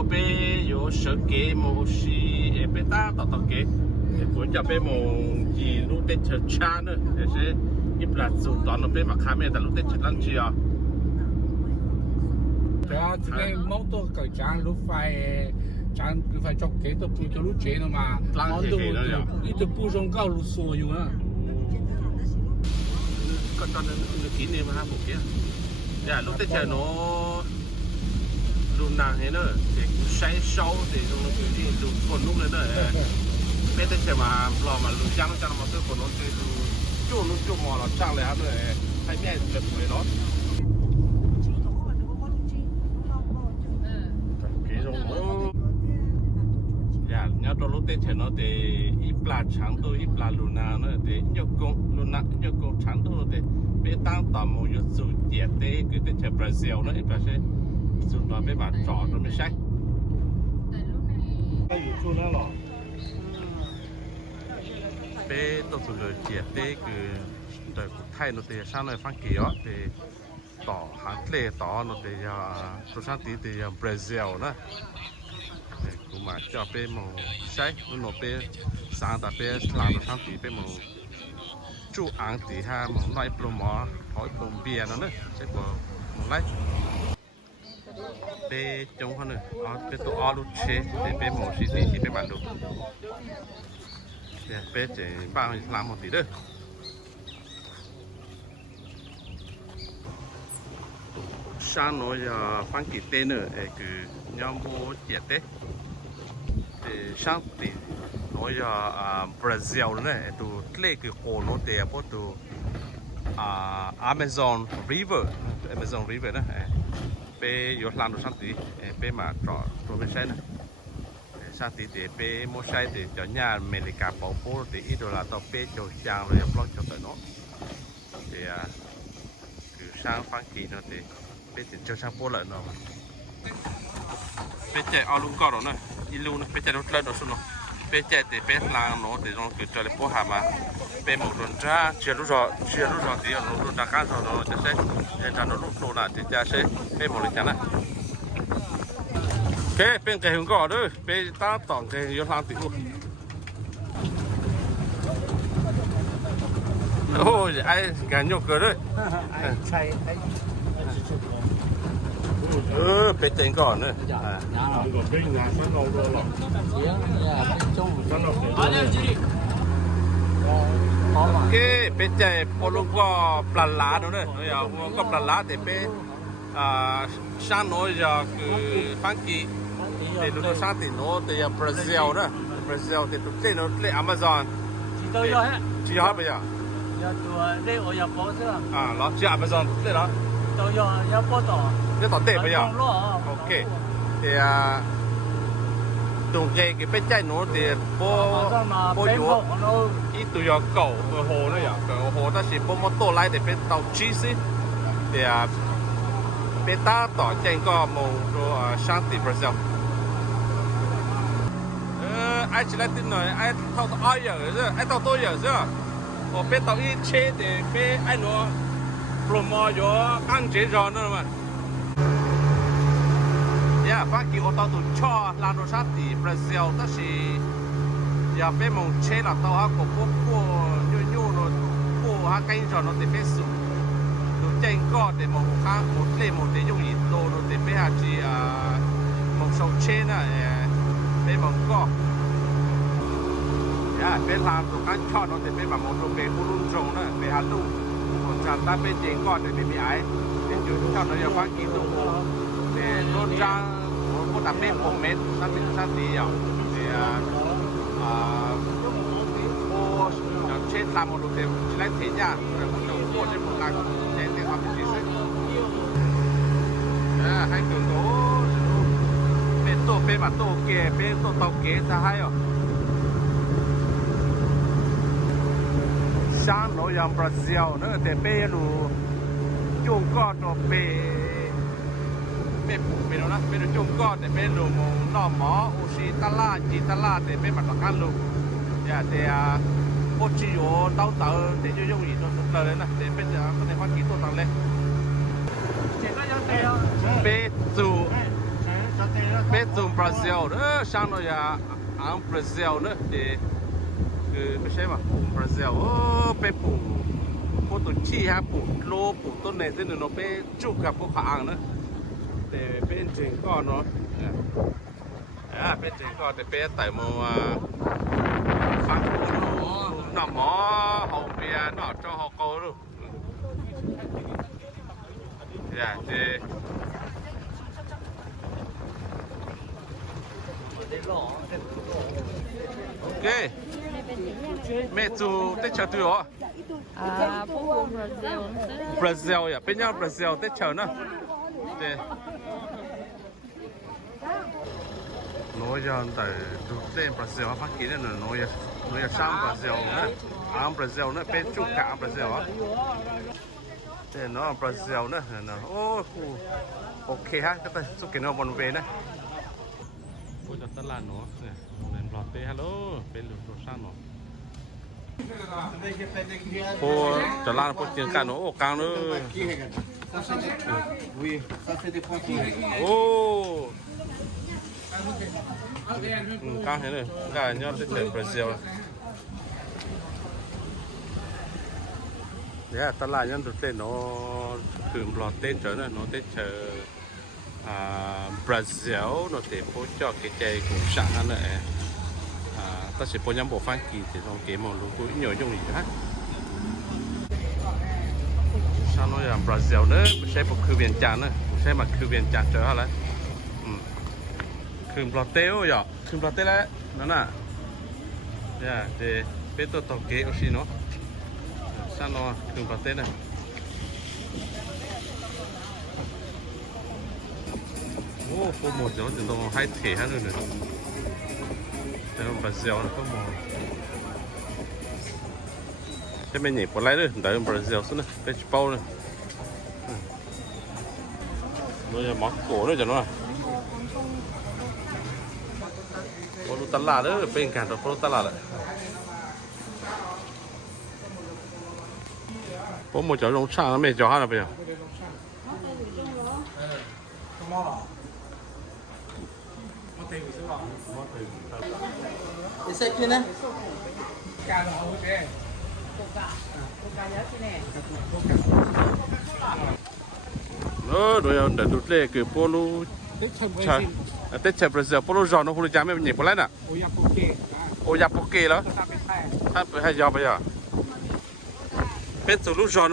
nó bé yo sợ kế một xí bé ta tao tao kế cũng cho bé một gì lúc tết chơi cha nữa để sẽ ít là dùng toàn nó bé mà khám em tại lúc tết chơi lăn chi à แต่ว่าที่เป็นมอเตอร์กับจานรถไฟจานรถไฟจอกเกตตัวปูจะรู้เจนมาอีตัวปูทรงเก้ารู้ส่วนอยู่นะ ก็ตอนนั้นกินเนี่ยมาผมเนี่ยอย่าลูกเต๋อเนาะดูนางเห็นเนอะเด็กใช้เช้าเด็กตรงนี้ที่ดูคนลุกเลยเนอะเป็นเต๋อมาปลอมมาลูกจ้างลูกจ้างมาซื้อคนนู้นดูจู่ลูกจู่มอเราจ้างเลยครับเลยให้แม่เก็บไว้เนาะอย่าเนี่ยตัวลูกเต๋อเนาะเด็กอีปลาช้างตัวอีปลาลูนาเนอะเด็กยกกงลูนายกกงช้างตัวเด็กเป็นตั้งต่อมอยู่สู่เดียเต้คือเต๋อบราซิลเนอะอีปลาเช่ส่วนตัวเป็นแบบจอดไม่ใช่ก็อยู่ช่วงนั้นหรอเป็นตัวสุดเลยเดียเต้คือโดยไทยโนเตียช่างในฟังเกียวเตต่อฮัตเล่ต่อโนเตียตัวช่างตีเตียบราซิลนะกูมาจะเป็นมองใช่โนเป็นสารแต่เป็นลาวตัวช่างตีเป็นมองจู่อ่างตีห้ามองน้อยปลอมอ๋อหอยปลอมเบียร์นั่นเนอะใช่ปะมองไรเป็นจงเขาเนี่ยเป็นตัวออลูเชเป็นหมูชีสีเป็นมันดูเนี่ยเป็นเจ๋งบ้างลามหมดตีเด้อช่างน้อยฟังกีเต้เนอคือยามโบเจียเต้ช่างตีน้อยบราซิลเนี่ยตัวเล็กคือโคโนเตียพวกตัวAmazon River นะไปอยู่หลังดูช่างตีไปมาจอดตัวไม่ใช่นะช่างตีเดี๋ยวไปโมใช่เดี๋ยวจะย่าอเมริกาเป่าโป้เดี๋ยวอีโดลาต่อไปจะจางเลยบล็อกจะต่อยเนาะเดี๋ยวคือช่างฟังกีเนาะเดี๋ยวไปถึงเจ้าช่างโป้เลยเนาะไปเจอเอาลุงก่อนเนาะอีลุงนะไปเจอรถเลยเนาะสุดเนาะไปเจอเดี๋ยวไปหลังเนาะเดี๋ยวเราคือจะเลยโป้หามาไปหมดรถจ้าเชื่อรู้จอเดี๋ยวรถดักการเราจะใช้จะนรถน่ะจะใช้ไปหมดเลยจ้ะนะโอเคเป็นไงหุ่นก่อนด้วยไปตาต่องไงยศทางติดโอ้ยไอ้การยกเกิดด้วยใช่ไปเต็งก่อนเนี่ยก็เป็นงานเราโดนหรอกเสียงอย่าจงสนุกโอเคไปเจอพอลูกก็ปลาล้าเนาะเนี่ยก็ปลาล้าแต่เป็นช่างน้อยคือฟังกี้เดี๋ยวดูช่างติดโน้ตเดี๋ยวบราซิลนะบราซิลเดี๋ยวตัวเล่นโน้ตเล่น Amazon จีฮะไปยังตัวเล่น我要包车แล้วจี Amazon เล่นเหรอ都要包到เล่นต่อเตะไปยังโอเคเดี๋ยวตรงเกย์ไปใจโน้ตเดี๋ยวโบอยู่อีตัวยาเก่าโหนะอย่างเก่าโหแต่สิโบมอโต้ไล่เดี๋ยวเป็นเตาชีสเดี๋ยวเป็นตาต่อเจงก็มองตัวช่างติบราซิลไอ้ชิลตินหน่อยไอ้เท่าอ้อยอย่างใช่ไอ้เท่าตัวอย่างใช่我被到一切的被爱诺โปรโมทอยู่ข้างเจจอนนั่นมันอย่าฟังกี่โอตตุชอลานโรชาติบราซิลแต่สิอย่าไปมองเชลล์ตัวเขาพวกยูโน่พวกเขาใกล้จอนโนเตเฟสุดูเจงก็เดมองข้างหมดเล่หมดเดยุ่งอีโตโนเตเฟหาจีมองโซเชน่ะไปมองก็เป็นลานตัวการชอดเราจะเป็นแบบมองตรงเบคุรุนจงนะไปหาลูกคนชาติเป็นเจงก้อนเลยไม่มีไอ้เป็นจุดชอดเราจะฟังกินตัวเป็นรถจ้างคนตัดเป็นผมเม็ดนั่นเป็นชาติอย่างเป็นโอ้อย่างเช่นลานมองตรงเบคุชิไลเทียนแต่คนจะพูดในคนลานเช่นในความเป็นจริงให้เกิดโตเป็นตัวเป็นแบบตัวเกย์เป็นตัวเตาเกย์จะให้หรอช่างน้อยอย่างบราซิลเนอะแต่เปรูจุงก้อนโนเปเป็นแล้วนะเป็นจุงก้อนแต่เป็นรูมนอหมออุชิตลาจีตลาแต่เป็นแบบกันลูกอย่าแต่โคชิโอเต้าแต่ยุ่งอีกตัวสุดเลยนะแต่เป็นคนในความคิดตัวต่างเลยเปจู เป็นตุ่มบราซิลเด้อช่างหน่อยอ่ะอังบราซิลเนอะเดคือไม่ใช่ป่ะปุ่มบราซิลโอ้เป็นปุ่มพวกตุ่นชี้ฮะปุ่มโลปุ่มต้นไหนที่หนึ่งเนาะเป็นจุกกับพวกขาอ่างเนอะแต่เป็นจริงก็เนาะเป็นจริงก็แต่เป็นแต่มาฟังปุ่มเนาะหน่อหมอเขาเปียเนาะเจ้าเขาโกรู้เจok mẹ chú tết chờ tôi hả bố Brazil à bên nhau Brazil tết chờ nữa để nói cho tại chú tên Brazil phát kiến là nói sang Brazil nữa Brazil nữa bên chú cả Brazil á để nó Brazil nữa nó ô ok ha cái tay chú kiến nó bồn về nữa cô cho tất là nó nên lọt tê hello bên lượt đồ sang nó cô cho lan cô tiếng cả nó ô càng nữa ô càng thế này cả nhau tết trời Brazil đấy tất là nhân tết nó thường lọt tết trời này nó tết trời Brazil nó để bố cho cái cây cũng sẵn nữa ta sẽ bố nhắm bộ phán kỳ thì trong cái món luôn cũng nhiều dùng gì hết sao nói là Brazil nữa sẽ một khử viện tràn nữa sẽ mà khử viện tràn trở lại khử bọt téo vậy khử bọt téo đấy nó nè để biết tôi tổng kế ở xin nó sao nó khử bọt téo này ô có một chỗ thì nó hay thể hết rồi này thế nó Brazil nó có một cái bên nhỉ bỏ lấy rồi đợi Brazil xuống này cái bao này nó là món cổ nữa cho nó có lúa tán lá đó bên cạnh đó có lúa tán lá đấy có một chỗ rong sang nó mẹ cho hai là bây giờ Esse aqui, né? Rồi để đút lệ cái polo chả tết chả Brazil polo giòn nó không được chạm em nhỉ polo này nè Oyapoke đó hay giờ bây giờ bên chỗ lúc giòn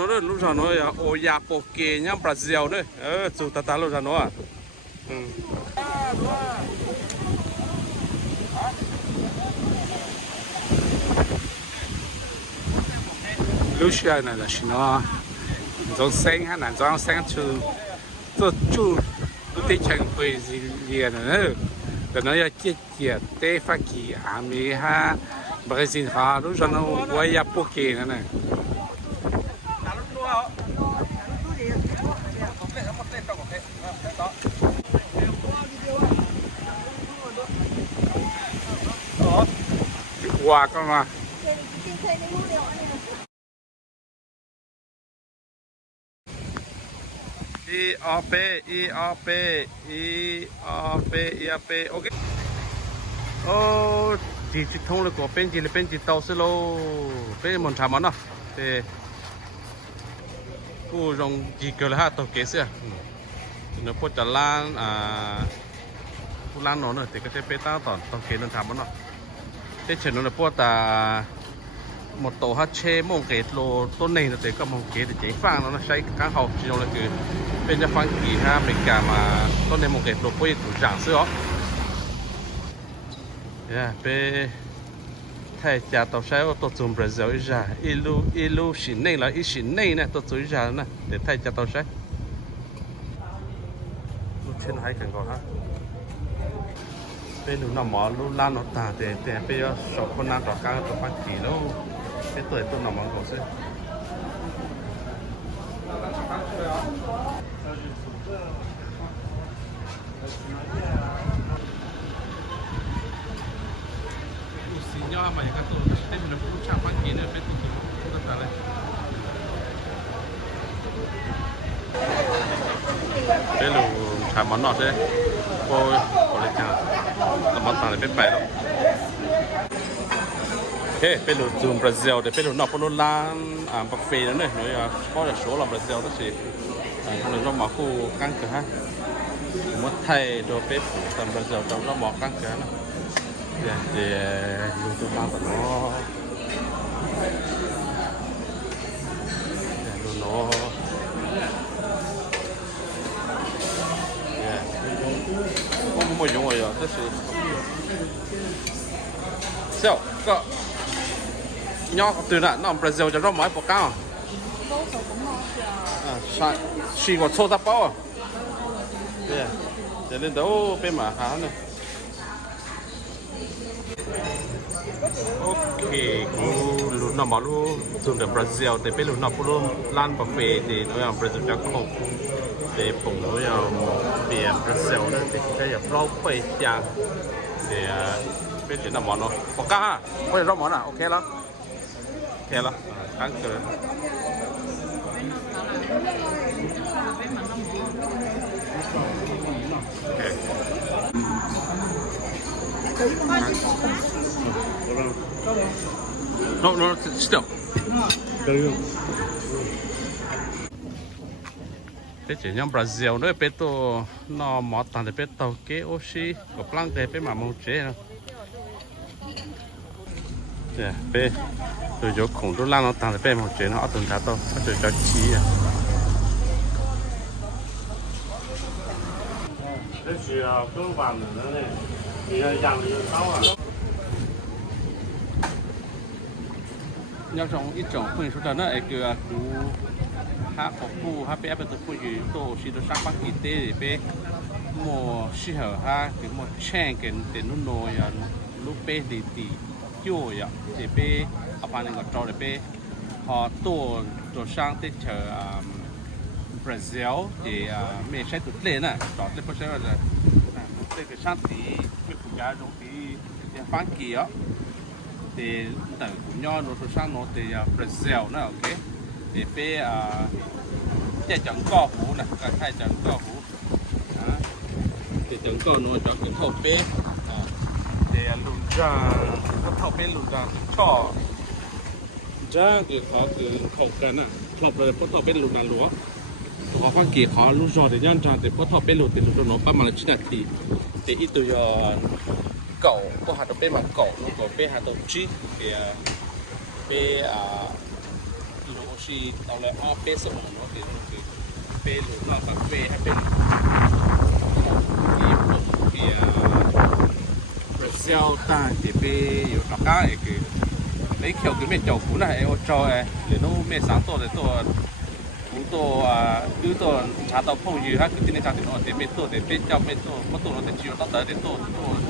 nó là Oyapoke nhá Brazil đấy chỗ ta lúc giòn nó à Lucia này là nó giống xanh hay là giống xanh chú tết chẳng phải gì liền nữa rồi nó là chết tết phát kỳ Mỹ ha Brazil ha lúc đó nó quay ra Poke nữa này qua con mà IAP ok chỉ thông là của bên chỉ tàu xe lô bên một thảm nó thì cô dùng chỉ cơ là tàu kế xe nó có chả lan cô lan nó nữa thì cái bên ta tàu kế nó thảm nó thế chuyện nó là po ta một tổ hát che mong kế lôต้นnày nó để có mong kế để chế phang nóใช้ข้างเขาจริงๆเลยคือเป็นจะฟังกี่ฮะอเมริกามาต้นในมองเกตโลโก้ถูกจ่างซื้ออ๋อเนี่ยเป็นไทยจะต้องใช้ว่าตัวจุ่มบราซิลอีจ้าอีลูสินเน่แล้วอีสินเน่เนี่ยตัวจุ่มอีจ้านะเดี๋ยวไทยจะต้องใช้ลูกเช่นให้กันก่อนฮะเป็นหนูน้ำหมอลูกล้านหนูตาแต่เป็นสองคนนั้นต่อการตัวฟังกี่แล้วเป็นตัวตัวน้ำหมอของซื้อสีย่อมาอย่างกับตัวเป็นหนูผู้ชายฟังกี่เนี่ยเป็นตัวอะไรเป็นหนูชายหมอนนอดใช่โอ้ เลยจ้าเรามาตาเลยไปแล้วโอเคไปหลุดจูนบราซิลเดี๋ยวไปหลุดนอกไปหลุดร้านบุฟเฟ่ต์นั่นเลยเนาะเพราะจะโชว์เราบราซิลตั้งสิเราจะมาคู่กั้งเกลือฮะมดไทยโดยเป๊ปตามบราซิลเราหมอกั้งเกลือนะเดี๋ยวดูตัวมาก่อนเนาะดูเนาะไม่用我呀，这是。笑个，鸟对了，那我们不是就让买不干啊？上去过搓大包啊？对，这里都被买好呢。OK， กูรู้น้ำมารู้ส่วนเดบราซิลแต่เป็นรู้น้ำผู้ร่วมร้านบุฟเฟ่ต์ที่เราอย่างบราซิลจะคงแต่ผมเราอย่างเปลี่ยนบราซิลนั่นแต่ก็อย่างเราไปอย่างแต่เป็นที่น้ำมันเนาะปากกาไม่ได้น้ำมันอ่ะโอเคแล้วโอเคแล้วตั้งเกินโอเคNo, still. เป็นเจ้าบราซิลด้วยเป็นตัวนอหมอตันแต่เป็นตัวเกโอชิกับพลังแต่เป็นหมาโมเจนะเนี่ยเป็นตัวยกของตัวล่างเราตันแต่เป็นโมเจนะเอาตัวจัดตัวเอาตัวจัดชี้อ่ะ这需要更完整的呢，你要养的高啊。有一种混出的那一个股，它跑步，它被那边的步于都是都上班几天的被莫适合它，给莫签跟的นู่นโน呀，ลูกเป้ดีดีโย่呀，这被阿爸那个招的被，ตัว上的เจอบราซิลที่ไม่ใช่ตัวเล่นนะต่อเล่นเพราะใช่ว่าจะ这个上帝ไม่ผูกยาตรงที่ยังฟังกี่อ่ะแต่แต่กุญยอโนตัวช่างโนแต่บราซิลนะโอเคแต่เป็นจังก้อหูนะการใช้จังก้อหูแต่จังก้อโนจะเป็นเท่าเป๊ะแต่ลุงจ้าเท่าเป๊ะลุงจ้าชอบจ้าคือเขาคือเข้ากันนะชอบเลยเพราะเท่าเป๊ะลุงนั่นหลวงเขาฟังกี่เขาลุงจอดแต่ยันจ้าแต่เพราะเท่าเป๊ะลุงแต่ลุงโนประมาณ10 นาทีแต่อีตัวยอนเก่าก็หาตัวเป็นมาเก่าแล้วก็เป็นหาตัวจีเป็นลูกชีเอาเลยอ้อเป็นสมองเนาะคือเป็นลูกเราตัดเป็นให้เป็นที่ผมเป็นบราซิลต่างที่เป็นอยู่ตรงกลางคือในเขียวคือไม่เจ้าขุนนะไอ้โอจอยหรือโน้ไม่สามตัวแต่ตัวคือตัวชาตัวพงอยู่ฮะคือที่ในชาติโน้แต่ไม่ตัวแต่เป็นเจ้าไม่ตัวเพราะตัวเราแต่จิ๋วตั้งแต่ตัว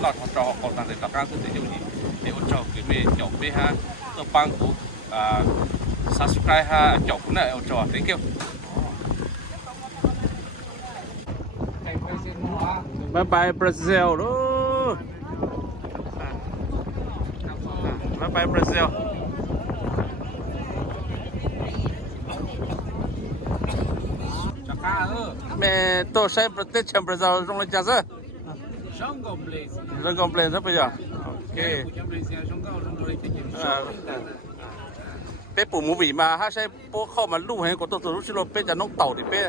เราทำจอของต่างแต่ตรงกลางคือแต่อยู่นี่ไอ้โอจอยคือไม่เจ้าไม่ฮะตัวปังกูsubscribe ฮะเจ้าขุนนะไอ้โอจอย thank you bye bye Brazil ลูกbye bye Brazil mais toi c'est peut-être un Brésil dans le jazz j'en complète ça peut dire ok เป็นปู่มูบีมาถ้าใช้พวกเข้ามาลู่ให้กดตัวรู้ชิโร่เป็นจะน้องเต่าดิเป็น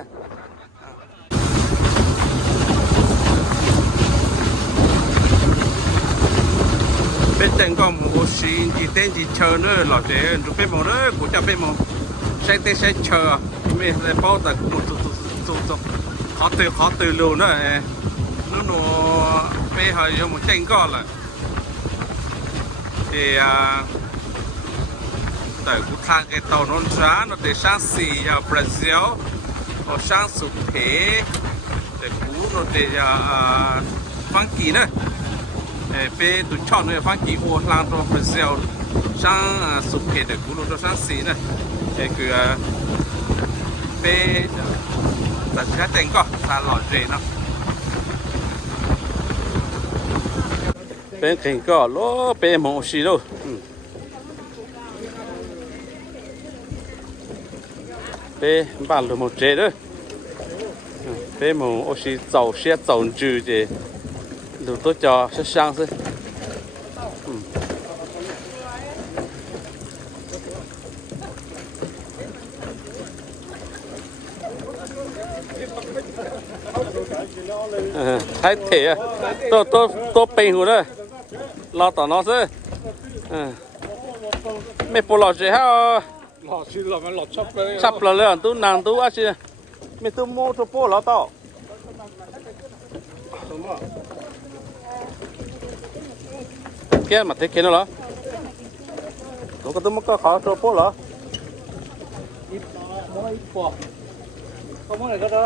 เป็นแต่งก็หมูชินจีเต้นจีเชอร์เนอร์หล่อเจ๋ดูเป็นหมดเลยกูจะเป็นหมดใช้เต้ใช้เชอร์ไม่ได้เป้าแต่กูเขาตื่นรู้นะนู่นหนูไปหาอยู่หมดเจ๋งก็เลยแต่กูทางไอ้ตัวนนจ้าเราแต่ช่างสีบราซิลเราช่างสุเพแต่กูเราแต่ฟังกี้นะเป็นตุ่นช่อนเนี่ยฟังกี้วัวหลังตัวบราซิลช่างสุเพแต่กูเราช่างสีนะคือเป็นแต่แค่เต็งก็ตลอดเลยเนาะเป็นเต็งก็โลเป็นหมอชีโลเป็นบ้านหรือหมอเจด้วยเป็นหมอชีเจ้าเสียเจ้าจืดเจ ดูตัวจอช่างๆซิthái thể à tôi bình hủ đây lo tỏ nó chứ mẹ bộ lọ gì hả หลอดชิลมันหลอดชอบเลย sắp là lên tôi nàng tôi á chứ mẹ tôi mua cho bộ lọ tỏ kia mà thấy kia nó tôi có tôi mất có khó cho bộ lọ เขาเมื่อไหร่ก็ได้